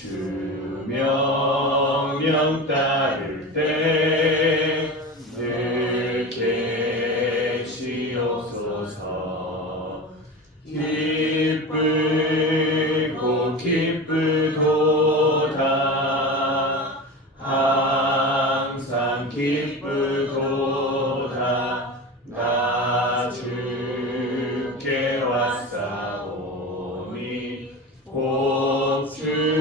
주 명령 따를 때 늘 계시옵소서. 기쁘고 기쁘도다 항상 기쁘도다 나 주께 왔사오니 복 주옵소서.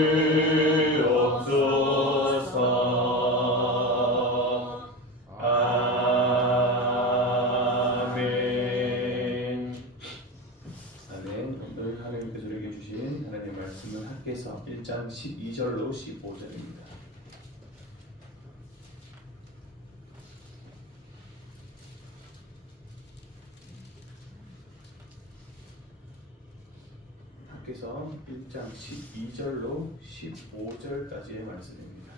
아멘. 아멘. 오늘 하나님께서 우리에게 주신 하나님의 말씀은 학개서 1장 12절로 15절입니다. 학개서 1장 12절로 15절까지의 말씀입니다.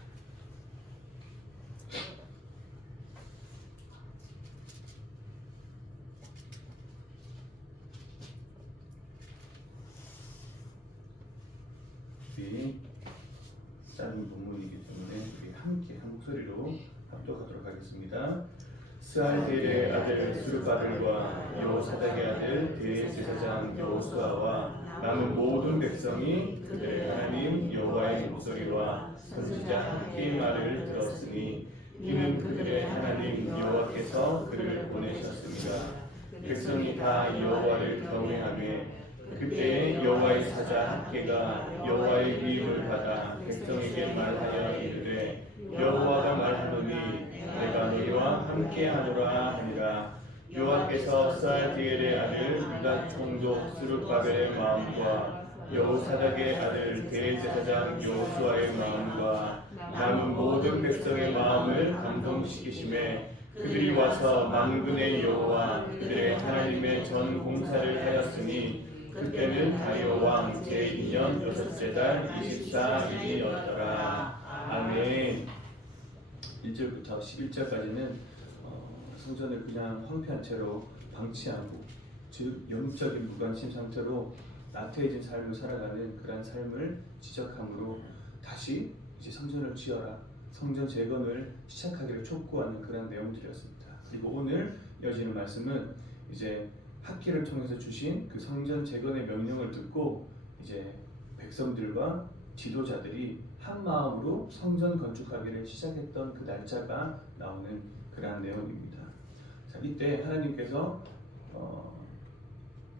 우리 짧은 본문이기 때문에 우리 함께 한 목소리로 합독하도록 하겠습니다. 스알디엘의 아들 스룹바벨과 여호사닥의 아들 대제사장 여호수아와 남은 모든 백성이 그들의 하나님 여호와의 목소리와 선지자 함께 말을 들었으니 이는 그들의 하나님 여호와께서 그를 보내셨습니다. 백성이 다 여호와를 경외하며 그때 여호와의 사자 학개가 여호와의 위임을 받아 백성에게 말하여 이르되 여호와가 말하노니 내가 너희와 함께하노라 하니라. 여호와께서 스알디엘의 아들 유다 총독 스룹바벨의 마음과 여호사닥의 아들 대제사장 여호수아의 마음과 남은 모든 백성의 마음을 감동시키심에 그들이 와서 만군의 여호와 그들의 하나님의 전 공사를 하였으니 그때는 다리오 왕 제2년 여섯째 달 24일이었더라. 아멘. 1절부터 11절까지는 성전을 그냥 황폐한 채로 방치하고 즉 영적인 무관심 상태로 나태해진 삶을 살아가는 그러한 삶을 지적함으로 다시 이제 성전을 지어라, 성전 재건을 시작하기를 촉구하는 그런 내용들이었습니다. 그리고 오늘 이어지는 말씀은 이제 학기를 통해서 주신 그 성전 재건의 명령을 듣고 이제 백성들과 지도자들이 한 마음으로 성전 건축하기를 시작했던 그 날짜가 나오는 그러한 내용입니다. 자, 이때 하나님께서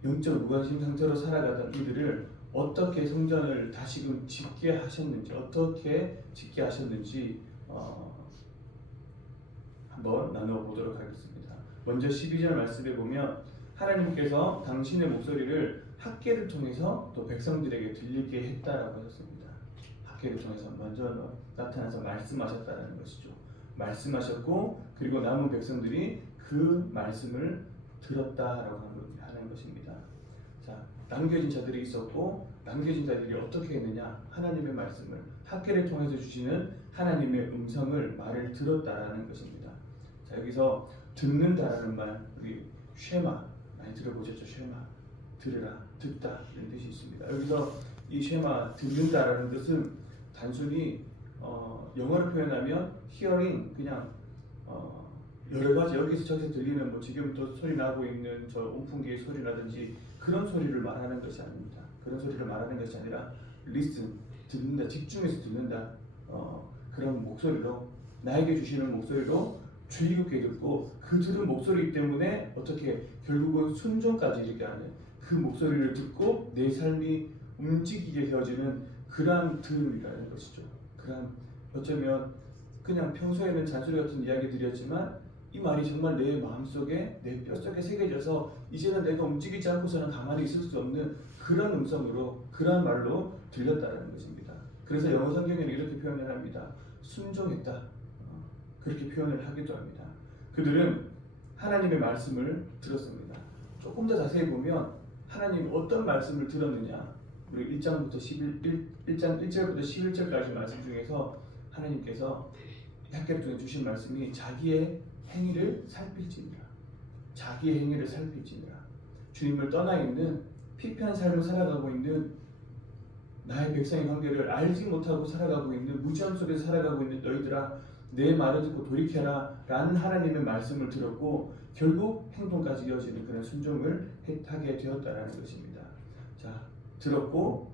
영적 무관심 상태로 살아가던 이들을 어떻게 성전을 다시금 짓게 하셨는지, 어떻게 짓게 하셨는지 한번 나눠보도록 하겠습니다. 먼저 12절 말씀에 보면 하나님께서 당신의 목소리를 학개를 통해서 또 백성들에게 들리게 했다라고 하셨습니다. 학개를 통해서 먼저 나타나서 말씀하셨다라는 것이죠. 말씀하셨고 그리고 남은 백성들이 그 말씀을 들었다라고 하는 것입니다. 자, 남겨진 자들이 있었고 남겨진 자들이 어떻게 했느냐? 하나님의 말씀을 학개를 통해서 주시는 하나님의 음성을 말을 들었다라는 것입니다. 자, 여기서 듣는다라는 말 우리 쉐마 많이 들어보셨죠? 쉐마 들으라, 듣다 이런 뜻이 있습니다. 여기서 이 쉐마 듣는다라는 뜻은 단순히 영어로 표현하면 hearing 그냥 여러 가지 여기서 저기서 들리는 뭐 지금 또 소리 나고 있는 저 온풍기의 소리라든지 그런 소리를 말하는 것이 아닙니다. 그런 소리를 말하는 것이 아니라 listen 듣는다, 집중해서 듣는다 그런 목소리로 나에게 주시는 목소리로 주의 깊게 듣고 그 들은 목소리 때문에 어떻게 결국은 순종까지 이르게 하는 그 목소리를 듣고 내 삶이 움직이게 되어지는 그러한 들음이라는 것이죠. 그러한 어쩌면 그냥 평소에는 잔소리 같은 이야기들이었지만 이 말이 정말 내 마음속에 내 뼛속에 새겨져서 이제는 내가 움직이지 않고서는 가만히 있을 수 없는 그런 음성으로 그런 말로 들렸다는 것입니다. 그래서 영어 성경에는 이렇게 표현을 합니다. 순종했다. 그렇게 표현을 하기도 합니다. 그들은 하나님의 말씀을 들었습니다. 조금 더 자세히 보면 하나님 어떤 말씀을 들었느냐? 우리 1장 1절부터 11절까지 말씀 중에서 하나님께서 학개를 통해 주신 말씀이 자기의 행위를 살필지니라. 자기의 행위를 살필지니라. 주님을 떠나 있는 피폐한 삶을 살아가고 있는 나의 백성의 관계를 알지 못하고 살아가고 있는 무지함 속에서 살아가고 있는 너희들아 내 말을 듣고 돌이켜라 라는 하나님의 말씀을 들었고 결국 행동까지 이어지는 그런 순종을 하게 되었다라는 것입니다. 자, 들었고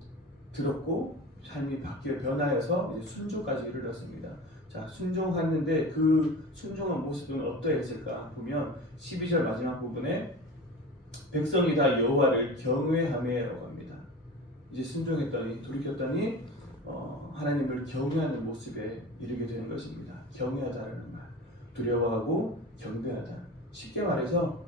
삶이 바뀌어 변하여서 이제 순종까지 이르렀습니다. 자, 순종했는데 그 순종한 모습은 어떠했을까 보면 12절 마지막 부분에 백성이 다 여호와를 경외하며라고 합니다. 이제 순종했더니 돌이켰더니 하나님을 경외하는 모습에 이르게 되는 것입니다. 경외하다라는 말, 두려워하고 경배하다. 쉽게 말해서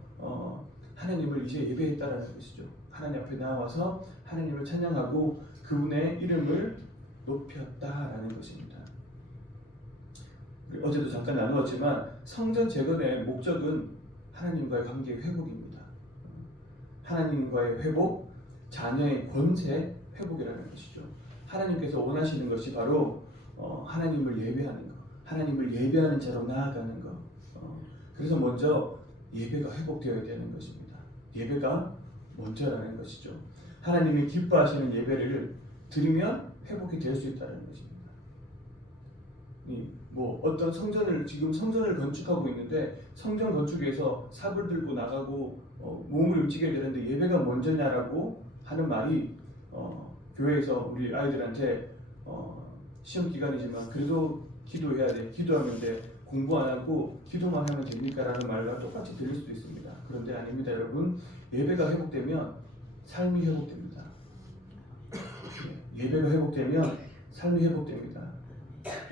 하나님을 이제 예배했다라는 것이죠. 하나님 앞에 나와서 하나님을 찬양하고 그분의 이름을 높였다라는 것입니다. 어제도 잠깐 나누었지만 성전 재건의 목적은 하나님과의 관계 회복입니다. 하나님과의 회복, 자녀의 권세 회복이라는 것이죠. 하나님께서 원하시는 것이 바로 하나님을 예배하는 것, 하나님을 예배하는 자로 나아가는 것. 그래서 먼저 예배가 회복되어야 되는 것입니다. 예배가 먼저라는 것이죠. 하나님이 기뻐하시는 예배를 드리면 회복이 될 수 있다는 것입니다. 어떤 지금 성전을 건축하고 있는데 성전 건축에서 삽을 들고 나가고 몸을 움직여야 되는데 예배가 먼저냐라고 하는 말이 교회에서 우리 아이들한테 시험 기간이지만 그래도 기도해야 돼, 기도하면 돼, 공부 안 하고 기도만 하면 됩니까? 라는 말과 똑같이 들릴 수도 있습니다. 그런데 아닙니다. 여러분, 예배가 회복되면 삶이 회복됩니다. 예배가 회복되면 삶이 회복됩니다.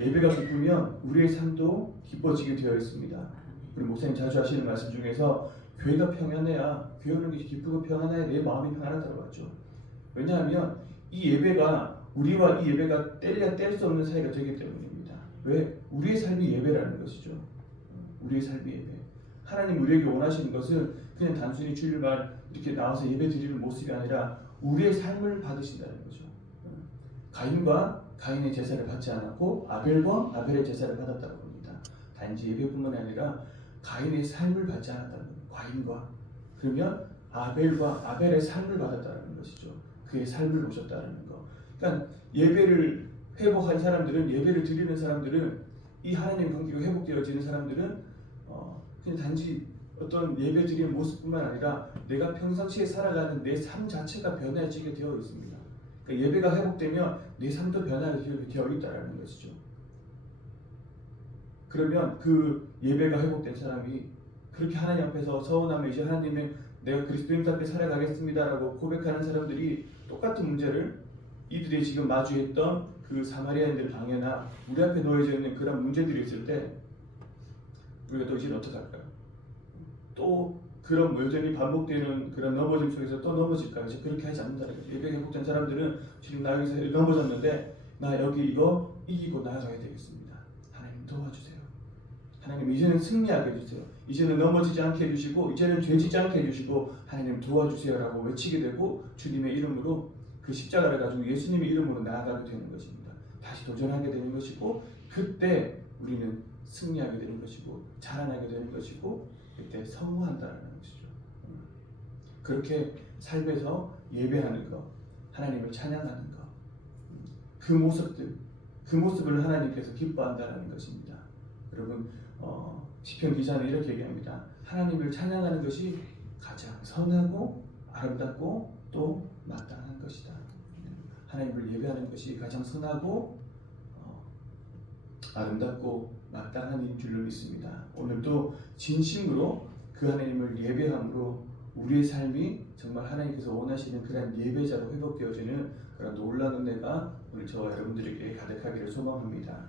예배가 기쁘면 우리의 삶도 기뻐지게 되어 있습니다. 우리 목사님 자주 하시는 말씀 중에서 교회가 평안해야, 교회 오는 게 기쁘고 평안해야 내 마음이 평안하다고 하죠. 왜냐하면 이 예배가 우리와 이 예배가 뗄래야 뗄 수 없는 사이가 되기 때문입니다. 왜? 우리의 삶이 예배라는 것이죠. 우리의 삶이 예배. 하나님 우리에게 원하시는 것은 그냥 단순히 주일날 이렇게 나와서 예배 드리는 모습이 아니라 우리의 삶을 받으신다는 거죠. 가인과 가인의 제사를 받지 않았고 아벨과 아벨의 제사를 받았다고 합니다. 단지 예배뿐만 아니라 가인의 삶을 받지 않았다는 거예요. 가인과 그러면 아벨과 아벨의 삶을 받았다는 것이죠. 그의 삶을 보셨다는 거. 그러니까 예배를 회복한 사람들은, 예배를 드리는 사람들은, 이 하나님 관계가 회복되어지는 사람들은 그냥 단지 어떤 예배 드리는 모습뿐만 아니라 내가 평상시에 살아가는 내 삶 자체가 변해지게 되어 있습니다. 그러니까 예배가 회복되면 내 삶도 변화되어 있다는 것이죠. 그러면 그 예배가 회복된 사람이 그렇게 하나님 앞에서 서원하면 이제 하나님의 내가 그리스도인답게 살아가겠습니다라고 고백하는 사람들이 똑같은 문제를 이들이 지금 마주했던 그 사마리아인들 방해나 우리 앞에 놓여져 있는 그런 문제들이 있을 때 우리가 또 이제 어떻게 할까요? 또 그런 여전히 반복되는 그런 넘어짐 속에서 또 넘어질까요? 이제 그렇게 하지 않는다는 거죠. 예배 회복된 사람들은 지금 나 여기서 넘어졌는데 나 여기 이거 이기고 나아가야 되겠습니다. 하나님 도와주세요. 하나님 이제는 승리하게 해주세요. 이제는 넘어지지 않게 해주시고 이제는 죄지지 않게 해주시고 하나님 도와주세요라고 외치게 되고 주님의 이름으로 그 십자가를 가지고 예수님의 이름으로 나아가게 되는 것입니다. 다시 도전하게 되는 것이고 그때 우리는 승리하게 되는 것이고 자라나게 되는 것이고 그때 성공한다는 것이죠. 그렇게 삶에서 예배하는 것, 하나님을 찬양하는 것, 그 모습을 하나님께서 기뻐한다는 것입니다. 여러분, 시편 기자는 이렇게 얘기합니다. 하나님을 찬양하는 것이 가장 선하고 아름답고 또 마땅한 것이다. 하나님을 예배하는 것이 가장 선하고 아름답고 마땅한 인 줄로 믿습니다. 오늘도 진심으로 그 하나님을 예배함으로 우리의 삶이 정말 하나님께서 원하시는 그런 예배자로 회복되어지는 그런 놀라운 은혜가 오늘 저와 여러분들에게 가득하기를 소망합니다.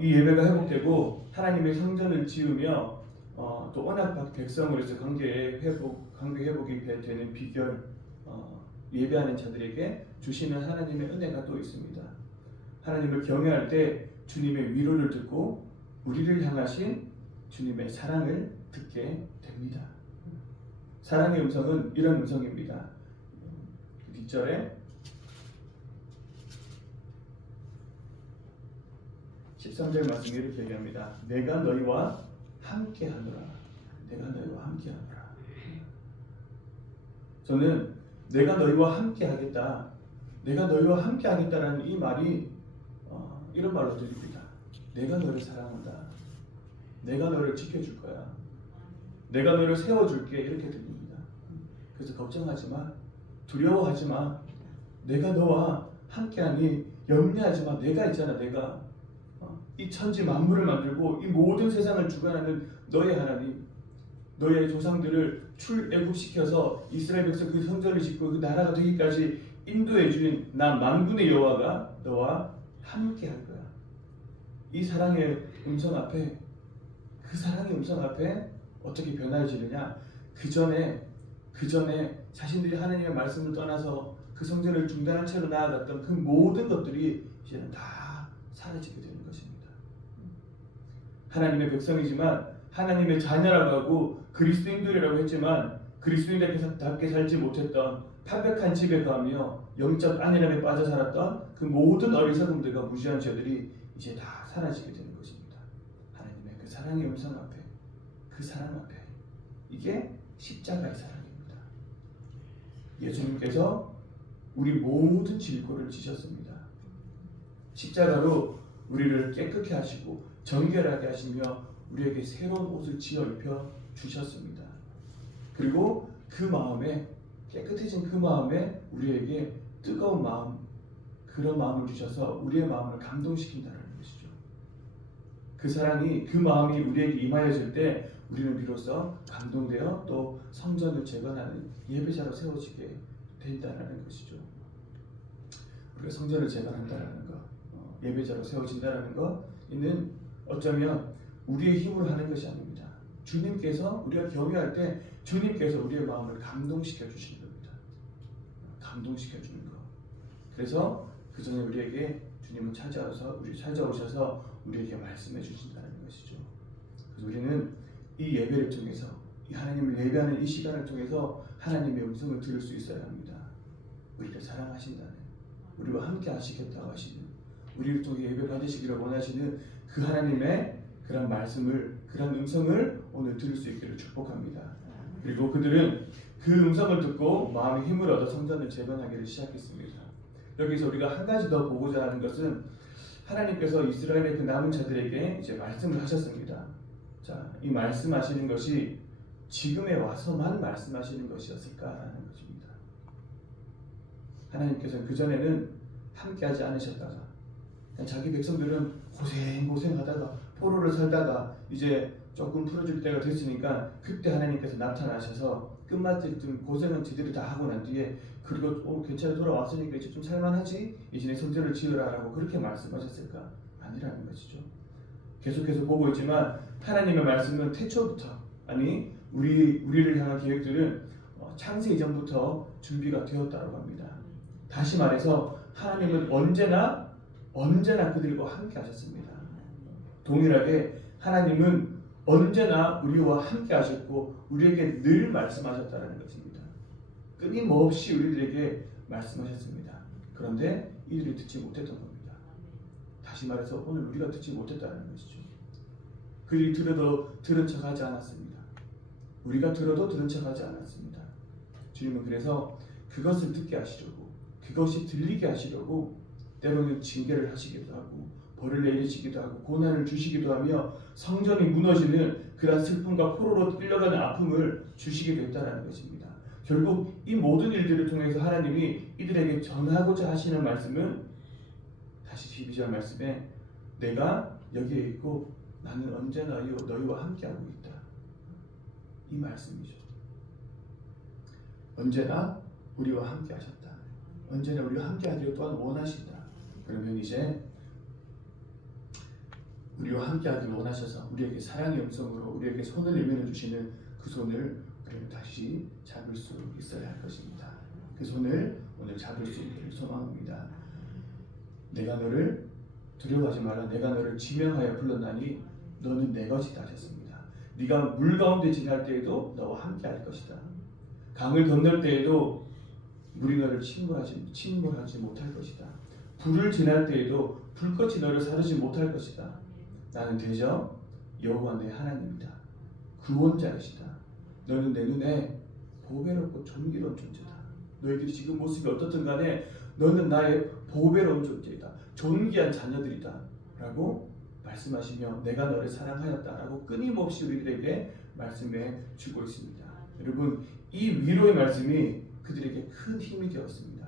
이 예배가 회복되고 하나님의 성전을 지으며 또 언약 백성으로서 관계 회복이 되는 비결, 예배하는 자들에게 주시는 하나님의 은혜가 또 있습니다. 하나님을 경외할 때 주님의 위로를 듣고 우리를 향하신 주님의 사랑을 듣게 됩니다. 사랑의 음성은 이런 음성입니다. 뒷절에 13절 말씀이 이렇게 얘기합니다. 내가 너희와 함께하노라. 내가 너희와 함께하노라. 저는 내가 너희와 함께하겠다. 내가 너희와 함께 하겠다라는 이 말이 이런 말로 들립니다. 내가 너를 사랑한다. 내가 너를 지켜줄 거야. 내가 너를 세워줄게. 이렇게 들립니다. 그래서 걱정하지 마. 두려워하지 마. 내가 너와 함께하니 염려하지 마. 내가 있잖아. 내가 이 천지 만물을 만들고 이 모든 세상을 주관하는 너의 하나님, 너의 조상들을 출애굽시켜서 이스라엘 백성 그 성전을 짓고 그 나라가 되기까지 인도해 주인 나 만군의 여호와가 너와 함께 할 거야. 이 사랑의 음성 앞에, 그 사랑의 음성 앞에 어떻게 변화해지느냐? 그 전에 자신들이 하나님의 말씀을 떠나서 그 성전을 중단한 채로 나아갔던 그 모든 것들이 이제는 다 사라지게 되는 것입니다. 하나님의 백성이지만 하나님의 자녀라고 하고 그리스도인들이라고 했지만 그리스도인답게 살지 못했던 판백한 집에 가며 영적 안일함에 빠져 살았던 그 모든 어리석음들과 무지한 죄들이 이제 다 사라지게 되는 것입니다. 하나님의 그 사랑의 음성 앞에, 그 사랑 앞에, 이게 십자가의 사랑입니다. 예수님께서 우리 모든 질고를 지셨습니다. 십자가로 우리를 깨끗게 하시고 정결하게 하시며 우리에게 새로운 옷을 지어 입혀 주셨습니다. 그리고 그 마음에, 깨끗해진 그 마음에 우리에게 뜨거운 마음, 그런 마음을 주셔서 우리의 마음을 감동시킨다는 것이죠. 그 사랑이, 그 마음이 우리에게 임하여질 때 우리는 비로소 감동되어 또 성전을 재건하는 예배자로 세워지게 된다는 것이죠. 우리가 성전을 재건한다는 것, 예배자로 세워진다는 것은 어쩌면 우리의 힘으로 하는 것이 아닙니다. 주님께서, 우리가 경외할 때 주님께서 우리의 마음을 감동시켜 주시는 겁니다. 감동시켜 주는 것. 그래서 그 전에 우리에게 주님은 찾아오셔서 우리에게 말씀해 주신다는 것이죠. 그래서 우리는 이 예배를 통해서, 이 하나님을 예배하는 이 시간을 통해서 하나님의 음성을 들을 수 있어야 합니다. 우리를 사랑하신다는, 우리와 함께 하시겠다고 하시는, 우리를 통해 예배 받으시기를 원하시는 그 하나님의 그런 말씀을, 그런 음성을 오늘 들을 수 있기를 축복합니다. 그리고 그들은 그 음성을 듣고 마음의 힘을 얻어 성전을 재건하기를 시작했습니다. 여기서 우리가 한 가지 더 보고자 하는 것은 하나님께서 이스라엘의 그 남은 자들에게 이제 말씀을 하셨습니다. 자, 이 말씀하시는 것이 지금에 와서만 말씀하시는 것이었을까라는 것입니다. 하나님께서는 그전에는 함께하지 않으셨다가 자기 백성들은 고생하다가 포로를 살다가 이제 조금 풀어줄 때가 됐으니까 그때 하나님께서 나타나셔서 끝마칠 고생은 제대로 다 하고 난 뒤에 그리고 괜찮아 돌아왔으니까 이제 좀 살만하지? 이제 내 성전을 지으라라고 그렇게 말씀하셨을까? 아니라는 것이죠. 계속해서 보고 있지만 하나님의 말씀은 태초부터, 아니 우리를 향한 계획들은 창세 이전부터 준비가 되었다고 합니다. 다시 말해서 하나님은 언제나 그들과 함께 하셨습니다. 동일하게 하나님은 언제나 우리와 함께 하셨고 우리에게 늘 말씀하셨다는 것입니다. 끊임없이 우리들에게 말씀하셨습니다. 그런데 이들이 듣지 못했던 겁니다. 다시 말해서 오늘 우리가 듣지 못했다는 것이죠. 그들이 들어도 들은 척하지 않았습니다. 우리가 들어도 들은 척하지 않았습니다. 주님은 그래서 그것을 듣게 하시려고, 그것이 들리게 하시려고 때로는 징계를 하시기도 하고 벌을 내리시기도 하고 고난을 주시기도 하며 성전이 무너지는 그런 슬픔과 포로로 끌려가는 아픔을 주시게 됐다는 것입니다. 결국 이 모든 일들을 통해서 하나님이 이들에게 전하고자 하시는 말씀은 다시 12절 말씀에 내가 여기에 있고 나는 언제나 너희와 함께하고 있다. 이 말씀이죠. 언제나 우리와 함께 하셨다. 언제나 우리와 함께 하기를 또한 원하신다. 그러면 이제 우리와 함께 하기를 원하셔서 우리에게 사랑의 음성으로 우리에게 손을 내밀어 주시는 그 손을 우리는 다시 잡을 수 있어야 할 것입니다. 그 손을 오늘 잡을 수 있기를 소망합니다. 내가 너를 두려워하지 마라. 내가 너를 지명하여 불렀나니 너는 내 것이다 하셨습니다. 네가 물 가운데 지날 때에도 너와 함께 할 것이다. 강을 건널 때에도 물이 너를 침몰하지 못할 것이다. 불을 지날 때에도 불꽃이 너를 사르지 못할 것이다. 나는 대저 여호와 내 하나님이다. 구원자이시다. 너는 내 눈에 보배롭고 존귀로운 존재다. 너희들이 지금 모습이 어떻든 간에 너는 나의 보배로운 존재이다. 존귀한 자녀들이다. 라고 말씀하시며 내가 너를 사랑하였다. 라고 끊임없이 우리들에게 말씀해 주고 있습니다. 여러분, 이 위로의 말씀이 그들에게 큰 힘이 되었습니다.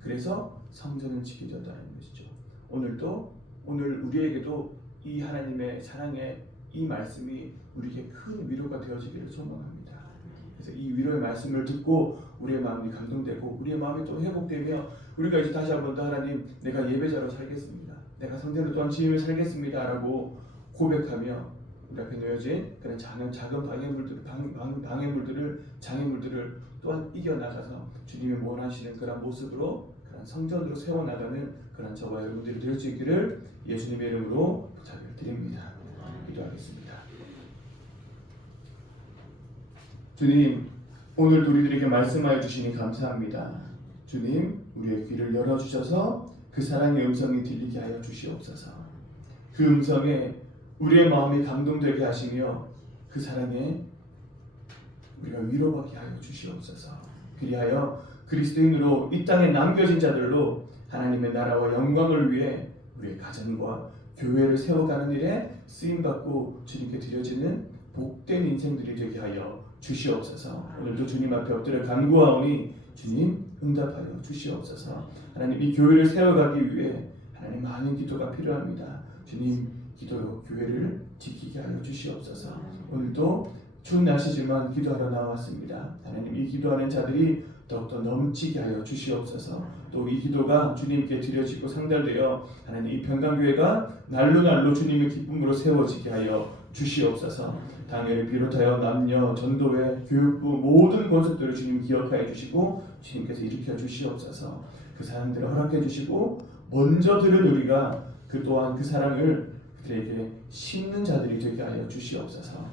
그래서 성전은 지켜졌다는 것이죠. 오늘 우리에게도 이 하나님의 사랑의 이 말씀이 우리에게 큰 위로가 되어지기를 소망합니다. 그래서 이 위로의 말씀을 듣고 우리의 마음이 감동되고 우리의 마음이 또 회복되며 우리가 이제 다시 한번 더 하나님, 내가 예배자로 살겠습니다. 내가 성전을 또한 지으며 살겠습니다. 라고 고백하며 우리 앞에 놓여진 그런 작은 장애물들을 또한 이겨나가서 주님이 원하시는 그런 모습으로 그런 성전으로 세워나가는 그런 저와 여러분들이 될 수 있기를 예수님의 이름으로 부탁을 드립니다. 기도하겠습니다. 주님, 오늘 우리들에게 말씀하여 주시니 감사합니다. 주님, 우리의 귀를 열어주셔서 그 사랑의 음성이 들리게 하여 주시옵소서. 그 음성에 우리의 마음이 감동되게 하시며 그 사랑에 우리가 위로받게 하여 주시옵소서. 그리하여 그리스도인으로 이 땅에 남겨진 자들로 하나님의 나라와 영광을 위해 우리의 가정과 교회를 세워가는 일에 쓰임받고 주님께 드려지는 복된 인생들이 되게 하여 주시옵소서. 오늘도 주님 앞에 엎드려 간구하오니 주님 응답하여 주시옵소서. 하나님, 이 교회를 세워가기 위해 하나님 많은 기도가 필요합니다. 주님, 기도로 교회를 지키게 하여 주시옵소서. 오늘도 추운 날씨지만 기도하러 나왔습니다. 하나님, 이 기도하는 자들이 더욱더 넘치게 하여 주시옵소서. 또 이 기도가 주님께 드려지고 상달되어 하나님, 이 평강교회가 날로 주님의 기쁨으로 세워지게 하여 주시옵소서. 당회를 비롯하여 남녀, 전도회, 교육부 모든 권속들을 주님 기억하여 주시고 주님께서 일으켜 주시옵소서. 그 사람들을 허락해 주시고 먼저 들은 우리가 그 또한 그 사랑을 그들에게 심는 자들이 되게 하여 주시옵소서.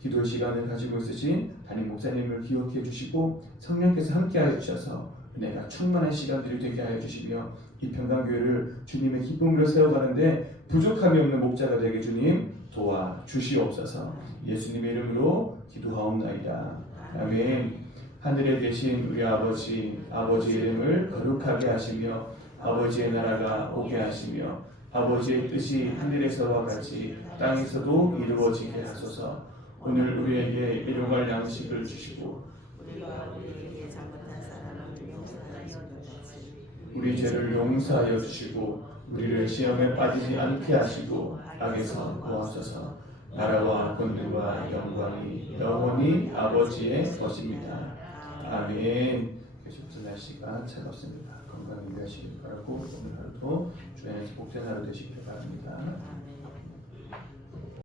기도 시간을 가지고 있으신 담임 목사님을 기억해 주시고 성령께서 함께하여 주셔서 은혜가 충만한 시간들이 되게 하여 주시며 이 평강교회를 주님의 기쁨으로 세워가는데 부족함이 없는 목자가 되게 주님 도와 주시옵소서. 예수님의 이름으로 기도하옵나이다. 아멘. 하늘에 계신 우리 아버지, 아버지의 이름을 거룩하게 하시며 아버지의 나라가 오게 하시며 아버지의 뜻이 하늘에서와 같이 땅에서도 이루어지게 하소서. 오늘 우리에게 일용할 양식을 주시고 우리가 우리에게 잘못한 사람을 용서하여 주시고 우리 죄를 용서하여 주시고 우리를 시험에 빠지지 않게 하시고 악에서 구하소서. 나라와 권능과 영광이 영원히 아버지의 것입니다. 아멘. 계속해서 날씨가 차갑습니다. 건강히 되시길 바라고 오늘 하루도 주의 안에서 복된 하루 되시길 바랍니다.